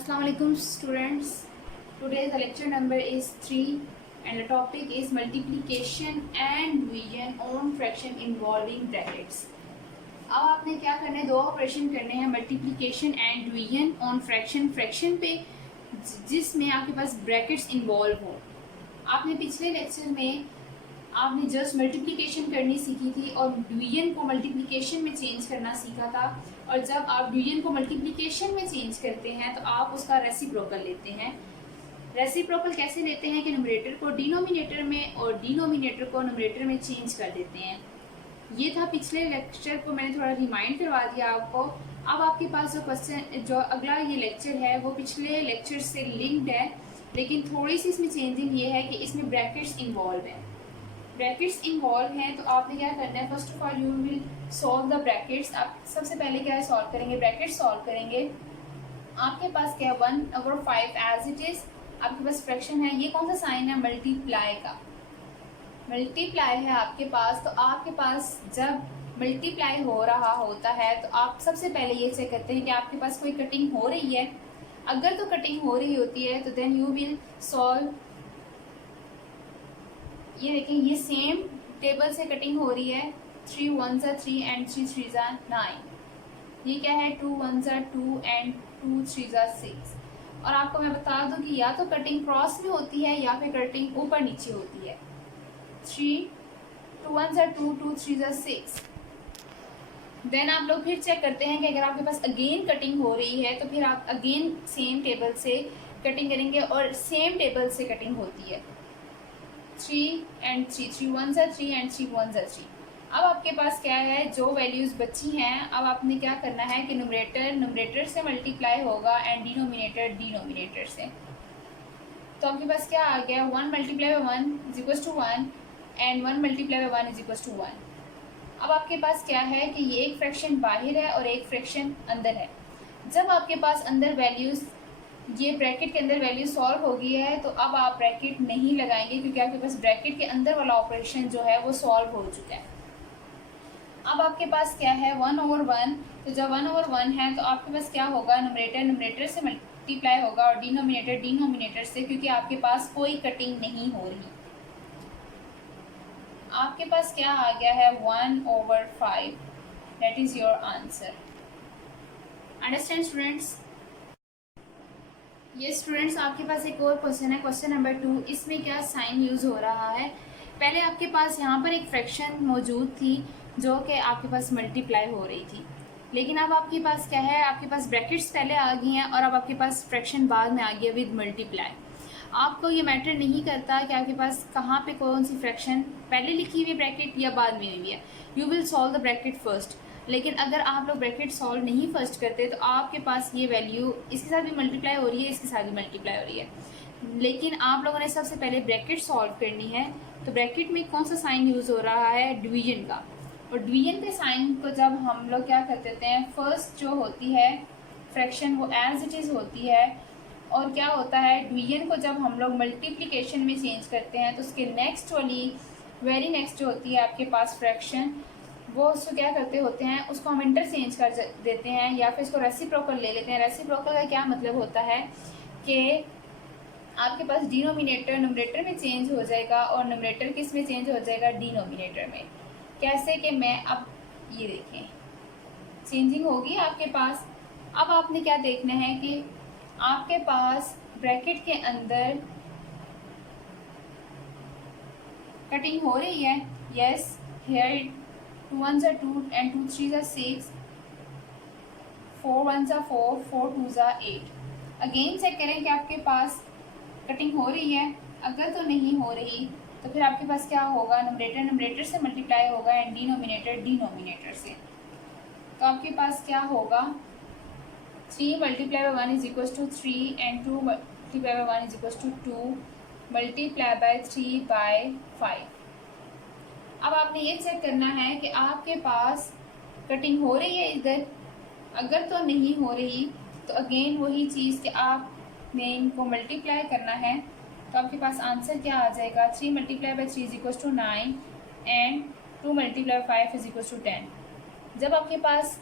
Assalamu alaikum students. Today's lecture number is 3 and the topic is multiplication and division on fraction involving brackets. अब आपने क्या करना है, दो ऑपरेशन करने हैं, multiplication and division on fraction पे जिसमें आपके पास ब्रैकेट्स इन्वॉल्व हो। आपने पिछले लेक्चर में आपने जस्ट मल्टीप्लिकेशन करनी सीखी थी और डिवीजन को मल्टीप्लिकेशन में चेंज करना सीखा था। और जब आप डिवीजन को मल्टीप्लिकेशन में चेंज करते हैं तो आप उसका रेसिप्रोकल लेते हैं। रेसिप्रोकल कैसे लेते हैं कि न्यूमरेटर को डिनोमिनेटर में और डिनोमिनेटर को न्यूमरेटर में चेंज कर देते हैं। ये था पिछले लेक्चर को मैंने थोड़ा रिमाइंड करवा दिया आपको। अब आपके पास जो अगला ये लेक्चर है वो पिछले लेक्चर से लिंक्ड है, लेकिन थोड़ी सी इसमें चेंजिंग ये है कि इसमें ब्रैकेट्स इन्वॉल्व हैं। ब्रैकेट्स इन्वॉल्व हैं तो आपने क्या करना है, first of all you will solve the brackets. आप सबसे पहले क्या सॉल्व करेंगे, ब्रैकेट सॉल्व करेंगे। आपके पास क्या है 1/5 एज इट इज आपके पास फ्रैक्शन है। ये कौन सा साइन है, मल्टीप्लाई का, मल्टीप्लाई है आपके पास। तो आपके पास जब मल्टीप्लाई हो रहा होता है तो आप सबसे पहले ये चेक करते हैं कि आपके पास कोई कटिंग हो रही है। अगर तो कटिंग हो रही होती है तो देन यू विल सॉल्व। ये देखें, ये सेम टेबल से कटिंग हो रही है। 3 1s are 3 and 3 3s are 9। ये क्या है, 2 1s are 2 and 2 3s are 6। और आपको मैं बता दूं कि या तो कटिंग क्रॉस में होती है या फिर कटिंग ऊपर नीचे होती है। 2 1s are 2 2 3s are 6। Then आप लोग फिर चेक करते हैं कि अगर आपके पास अगेन कटिंग हो रही है तो फिर आप अगेन सेम टेबल से कटिंग करेंगे और सेम टेबल से कटिंग होती है। 3 and 3 3 1s are 3 and 3 1s are 3। अब आपके पास क्या है, जो वैल्यूज़ बची हैं अब आपने क्या करना है कि न्यूमरेटर से मल्टीप्लाई होगा एंड डिनोमिनेटर से। तो आपके पास क्या आ गया, 1 multiply by 1 is equals to 1 and 1 multiply by 1 is equals to 1। अब आपके पास क्या है कि ये एक फ्रैक्शन बाहर है और एक फ्रैक्शन अंदर है। जब आपके पास अंदर वैल्यूज़, ये ब्रैकेट के अंदर वैल्यू सॉल्व हो गई है तो अब आप ब्रैकेट नहीं लगाएंगे क्योंकि आपके पास ब्रैकेट के अंदर वाला ऑपरेशन जो है वो सॉल्व हो चुका है। अब आपके पास क्या है 1/1। तो जब 1/1 है तो आपके पास क्या होगा, न्यूमरेटर से मल्टीप्लाई होगा और डिनोमिनेटर से, क्योंकि आपके पास कोई कटिंग नहीं हो रही। आपके पास क्या आ गया है 1/5। That is your answer. Understand students? ये स्टूडेंट्स आपके पास एक और क्वेश्चन है, क्वेश्चन नंबर 2। इसमें क्या साइन यूज़ हो रहा है। पहले आपके पास यहाँ पर एक फ्रैक्शन मौजूद थी जो कि आपके पास मल्टीप्लाई हो रही थी, लेकिन अब आपके पास क्या है, आपके पास ब्रैकेट्स पहले आ गई हैं और अब आपके पास फ्रैक्शन बाद में आ गया विद मल्टीप्लाई। आपको ये मैटर नहीं करता कि आपके पास कहाँ पे कौन सी फ्रैक्शन पहले लिखी हुई ब्रैकेट या बाद में हुई है। You will solve the bracket first. लेकिन अगर आप लोग ब्रैकेट सॉल्व नहीं फर्स्ट करते तो आपके पास ये वैल्यू इसके साथ भी मल्टीप्लाई हो रही है, इसके साथ भी मल्टीप्लाई हो रही है। लेकिन आप लोगों ने सबसे पहले ब्रैकेट सॉल्व करनी है। तो ब्रैकेट में कौन सा साइन यूज़ हो रहा है, डिवीजन का। और डिवीजन के साइन को जब हम लोग क्या कर देते हैं, फर्स्ट जो होती है फ्रैक्शन वो एज इट इज़ होती है। और क्या होता है, डिवीजन को जब हम लोग मल्टीप्लिकेशन में चेंज करते हैं तो उसके नेक्स्ट वाली वेरी नेक्स्ट जो होती है आपके पास फ्रैक्शन, वो उसको क्या करते होते हैं, उसको हम इंटरचेंज कर देते हैं या फिर इसको रेसिप्रोकल ले लेते हैं। रेसिप्रोकल का क्या मतलब होता है कि आपके पास डिनोमिनेटर न्यूमरेटर में चेंज हो जाएगा और न्यूमरेटर किस में चेंज हो जाएगा, डिनोमिनेटर में। कैसे कि मैं अब ये देखें चेंजिंग होगी आपके पास। अब आपने क्या देखना है कि आपके पास ब्रैकेट के अंदर कटिंग हो रही है। Yes, here 2 1s are 2 and 2 3s are 6, 4 1s are 4, 4 2s are 8। Again check करें कि आपके पास कटिंग हो रही है। अगर तो नहीं हो रही तो फिर आपके पास क्या होगा, न्यूमरेटर से मल्टीप्लाई होगा एंड डिनोमिनेटर से। तो आपके पास क्या होगा, 3 multiply by 1 is equals to 3 and 2 multiply by 1 is equals to 2 multiply by 3 by 5। अब आपने ये चेक करना है कि आपके पास कटिंग हो रही है इधर। अगर तो नहीं हो रही तो अगेन वही चीज़ कि आपने इनको मल्टीप्लाई करना है। तो आपके पास आंसर क्या आ जाएगा, 3 multiply by 3 is equals to 9 and 2 multiply by 5 is equals to 10। जब आपके पास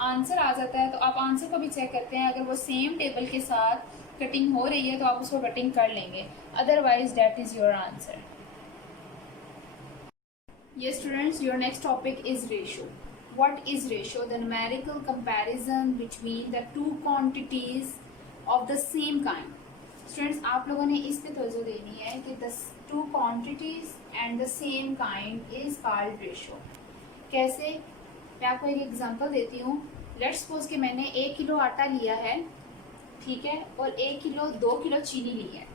आंसर आ जाता है तो आप आंसर को भी चेक करते हैं, अगर वो सेम टेबल के साथ कटिंग हो रही है तो आप उसको कटिंग कर लेंगे, otherwise that is your answer. Yes students, your next topic is ratio. What is ratio? The numerical comparison between the two quantities of the same kind. Students, आप लोगों ने इस पे तवज्जो देनी है कि the two quantities and the same kind is called ratio. कैसे? मैं आपको एक एग्जांपल देती हूँ। लेट्स सपोज कि मैंने 1 किलो आटा लिया है, ठीक है, और 2 किलो चीनी ली है।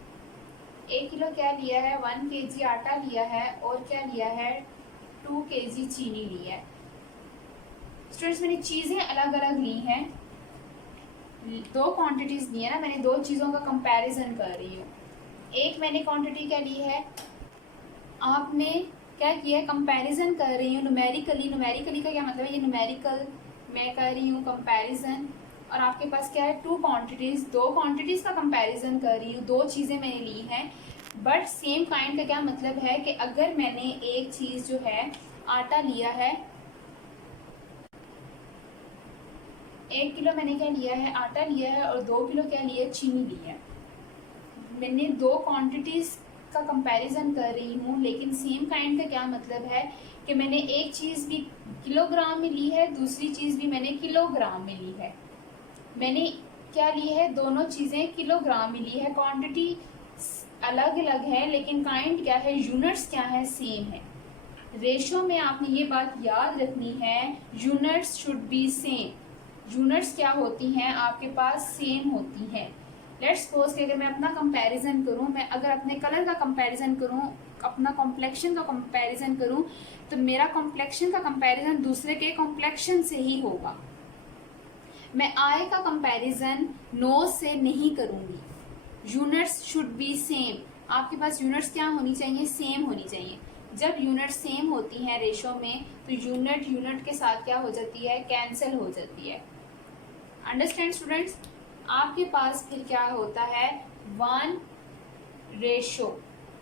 1 किलो क्या लिया है, 1 kg आटा लिया है, और क्या लिया है, 2 kg चीनी ली है। स्टूडेंट्स, मैंने चीज़ें अलग अलग ली हैं, 2 क्वांटिटीज़ ली है ना, मैंने 2 चीज़ों का कंपैरिजन कर रही हूँ। एक मैंने क्वांटिटी क्या ली है, आपने क्या किया है, कंपैरिजन कर रही हूँ न्यूमेरिकली। न्यूमेरिकली का क्या मतलब है, ये न्यूमेरिकल मैं कर रही हूँ कंपैरिजन, और आपके पास क्या है, 2 क्वांटिटीज़, 2 क्वांटिटीज़ का कंपैरिजन कर रही हूँ, 2 चीज़ें मैंने ली हैं। बट सेम काइंड का क्या मतलब है कि अगर मैंने एक चीज़ जो है आटा लिया है, 1 किलो मैंने क्या लिया है, आटा लिया है, और 2 किलो क्या लिया है, चीनी ली है। मैंने 2 क्वांटिटीज़ का कंपैरिजन कर रही हूँ, लेकिन सेम काइंड का क्या मतलब है कि मैंने एक चीज़ भी किलोग्राम में ली है, दूसरी चीज़ भी मैंने किलोग्राम में ली है। मैंने क्या ली है, दोनों चीज़ें किलोग्राम में ली है, क्वांटिटी अलग अलग है, लेकिन काइंड क्या है, यूनिट्स क्या है, सेम है। रेशो में आपने ये बात याद रखनी है, units should be same. Units क्या होती हैं आपके पास, सेम होती हैं। लेट्स सपोज कि अगर मैं अपना कंपैरिजन करूं, मैं अगर अपने कलर का कंपैरिजन करूं, अपना कॉम्प्लेक्शन का कंपैरिजन करूं, तो मेरा कॉम्प्लेक्शन का कंपैरिजन दूसरे के कॉम्प्लेक्शन से ही होगा। मैं आई का कंपैरिजन नोज से नहीं करूंगी। Units should be same. आपके पास यूनिट्स क्या होनी चाहिए, सेम होनी चाहिए। जब यूनिट सेम होती हैं रेशो में, तो यूनिट के साथ क्या हो जाती है, कैंसिल हो जाती है। Understand students? आपके पास फिर क्या होता है, 1 रेशो।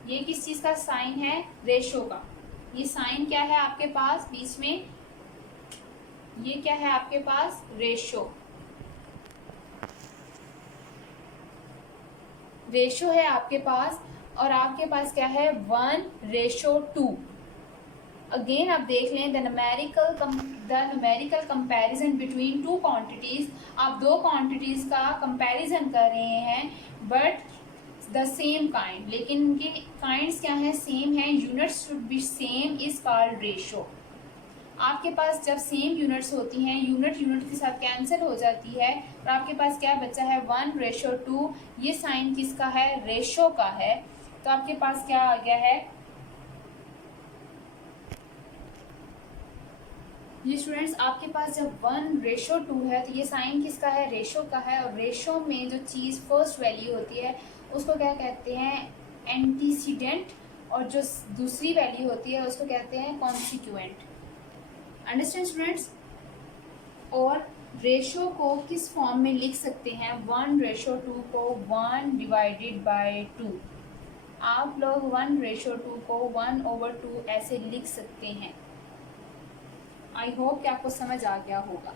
ये किस चीज़ का साइन है, रेशो का। ये साइन क्या है आपके पास बीच में, ये क्या है आपके पास, रेशो। रेशो है आपके पास, और आपके पास क्या है, 1:2। अगेन आप देख लें, the numerical comparison between 2 quantities. आप 2 क्वांटिटीज का कंपैरिजन कर रहे हैं, बट द सेम काइंड, लेकिन उनके काइंड्स क्या है, सेम है। Units should be same is called ratio. आपके पास जब सेम यूनिट्स होती हैं, यूनिट के साथ कैंसिल हो जाती है, और आपके पास क्या बचा है, 1:2। ये साइन किसका है, रेशो का है। तो आपके पास क्या आ गया है, ये स्टूडेंट्स आपके पास जब 1:2 है, तो ये साइन किसका है, रेशो का है। और रेशो में जो चीज़ फर्स्ट वैल्यू होती है उसको क्या कहते हैं, एंटीसीडेंट, और जो दूसरी वैल्यू होती है उसको कहते हैं कॉन्स्टिट्यूएंट। Understand students? और रेशो को किस फॉर्म में लिख सकते हैं, 1:2 को 1/2। आप लोग 1:2 को 1/2 ऐसे लिख सकते हैं। आई होप कि आपको समझ आ गया होगा।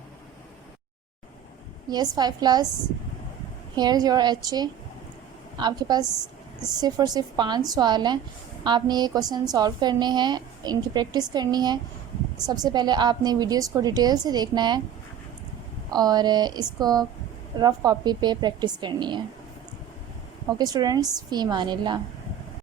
Yes 5 class, here is your HA। आपके पास सिर्फ़ और सिर्फ 5 सवाल हैं। आपने ये क्वेश्चन सॉल्व करने हैं, इनकी प्रैक्टिस करनी है। सबसे पहले आपने वीडियोस को डिटेल से देखना है और इसको रफ़ कॉपी पे प्रैक्टिस करनी है। ओके स्टूडेंट्स, फ़ी अमानिल्लाह।